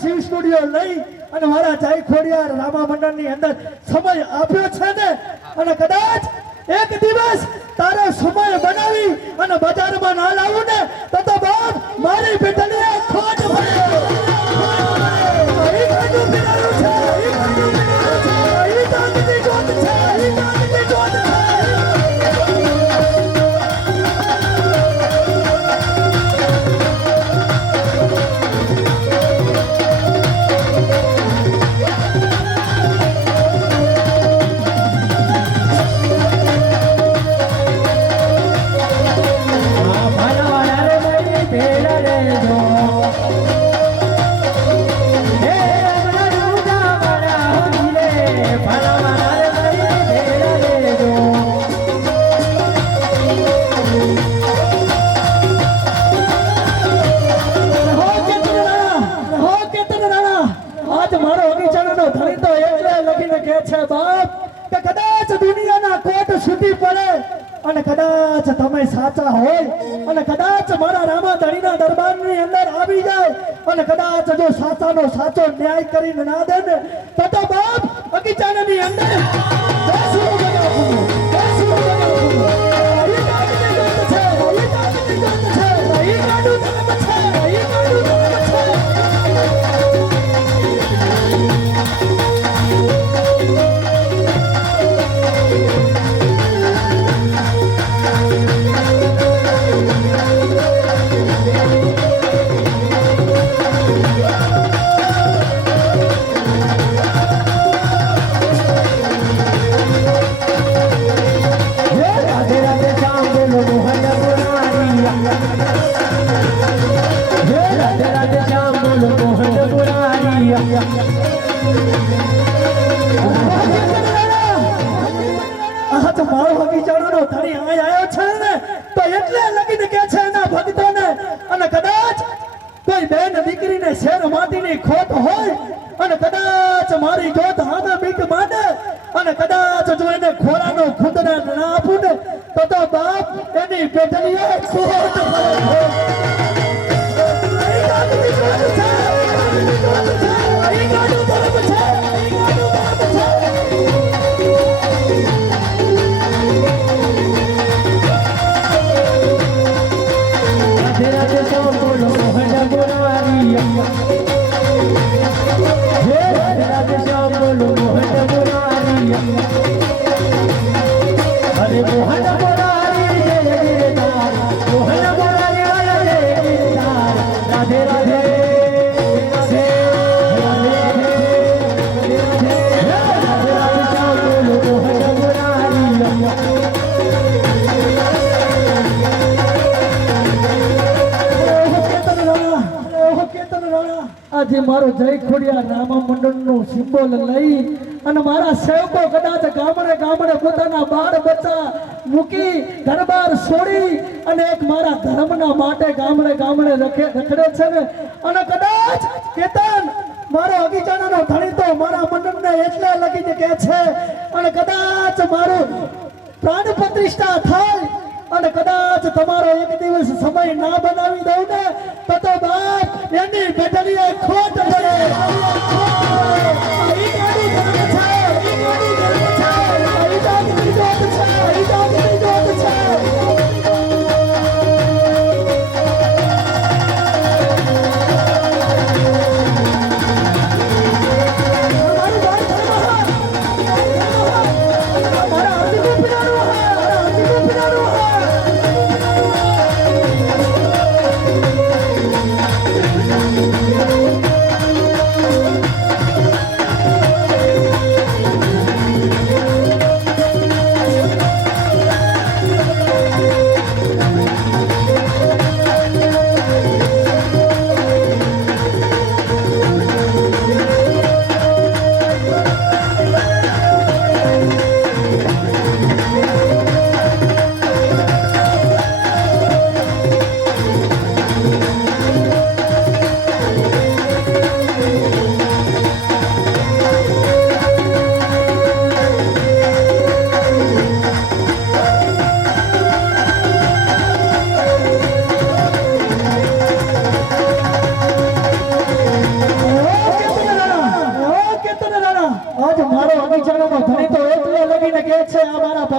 Shiv studio લઈ અને મારા જય ખોડિયાર રામા મંડળની અંદર સમય આપ્યો છે ને, અને કદાચ એક દિવસ તારો સમય બનાવી અને બજારમાં ના લાવું ને તો બાપ મારી બેટલીએ ખોટ પડે. અને કદાચ તમે સાચા હોય અને કદાચ મારા રામા ધણીના દરબારની અંદર આવી જાય અને કદાચ જો સાચાનો સાચો ન્યાય કરીને ના દે ને તો બાપ બગીચાની અંદર શેર માટીની ખોટ હોય અને કદાચ મારી જોત હામે બીક માંડે અને કદાચ જો એને ખોરાનો ખુદના ના આપું ને તો બાપ એની પેટલીએ ખોટ પડે. આજે મારો જય ખોડિયાર રામા મંડળનું સિમ્બોલ લઈ અને મારા સેવકો કદાચ ગામડે ગામડે પોતાના બાળ બચ્ચા મૂકી દરબાર છોડી અને એક મારા ધર્મના માટે ગામડે ગામડે રખડે છે ને, અને કદાચ કેતન મારો અગીચાણાનો ધણી તો મારા મંડળને એટલે લગીને કહે છે અને કદાચ મારું પ્રાણ પ્રતિષ્ઠા થાય અને કદાચ તમારો એક દિવસ સમય ના બનાવી દઉં ને તો બાપ એની બેટલીએ ખોટ પડે.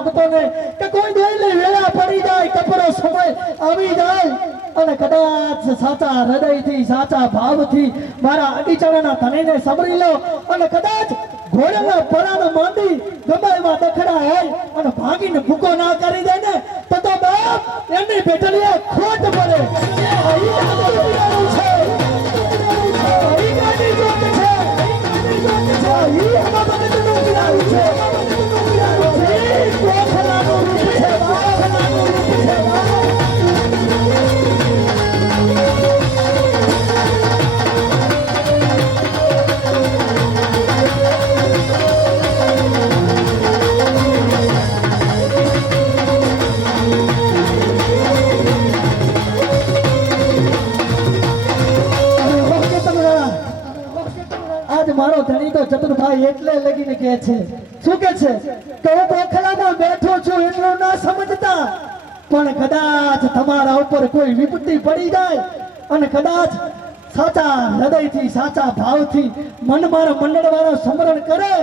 ભાગતો ને કે કોઈ દોયલી વેળા પડી જાય કપરો સમય આવી જાય અને કદાચ સાચા હૃદયથી સાચા ભાવથી મારા અડીચણાના ધણીને સમરી લો અને કદાચ ઘોડાના પરાણ માંડી ગમાઈમાં દખડા હોય અને ભાગીને ભૂકો ના કરી દે ને તો બાપ એમની બેટલીએ ખોટ પડે મારો ધણી તો ચતુરભાઈ એટલે લગીને કહે છે શું કે છે કે હું બોખલામાં બેઠો છું એટલું ના સમજતા પણ કદાચ તમારા ઉપર કોઈ વિપત્તિ પડી જાય અને કદાચ સાચા હૃદયથી સાચા ભાવથી મન મારા મંડળવાળો સ્મરણ કરે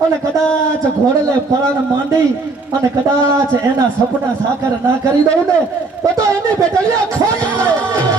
અને કદાચ ઘોડલે પરાણ માંડી અને કદાચ એના સપના સાકાર ના કરી દઉં ને તો એની બેટલીયા ખોટ